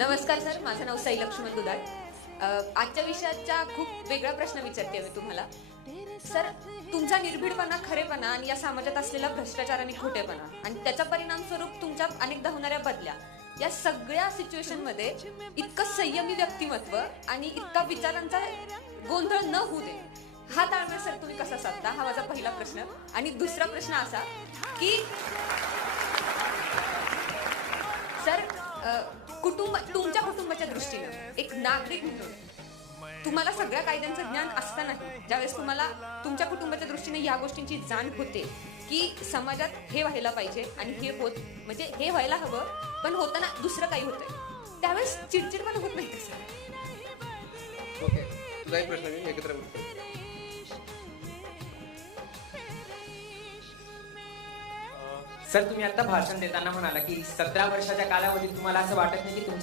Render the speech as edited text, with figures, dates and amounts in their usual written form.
नमस्कार सर, माझं नाव साई लक्ष्मण दुधाळ. आजच्या विषयाचा खूप वेगळा प्रश्न विचारते मी तुम्हाला. सर, तुमचा निर्भीडपणा, खरेपणा आणि या समाजात असलेला भ्रष्टाचार आणि खोटेपणा आणि त्याचा परिणाम स्वरूप तुमच्या अनेकदा होणाऱ्या बदल्या, या सगळ्या सिच्युएशन मध्ये इतकं संयमी व्यक्तिमत्व आणि इतका विचारांचा गोंधळ न होऊ दे, हा ताळमेळ सर तुम्ही कसा साधता, हा माझा पहिला प्रश्न. आणि दुसरा प्रश्न असा की सर, तुमच्या कुटुंबाच्या दृष्टीनं एक नागरिक म्हणून तुम्हाला सगळ्या कायद्यांचं ज्ञान असतानाही ज्यावेळेस तुम्हाला तुमच्या कुटुंबाच्या दृष्टीने या गोष्टींची जाण होते की समाजात हे व्हायला पाहिजे आणि हे म्हणजे हे व्हायला हवं, पण होताना दुसरं काही होतंय, त्यावेळेस चिडचिडपणा होत नाही का सर? ओके, तुझा एक प्रश्न मी एकत्र बोलतो. सर, तुम्ही आता भाषण देताना म्हणाला की 17 वर्षाच्या कालावधीत तुम्हाला असं वाटत नाही की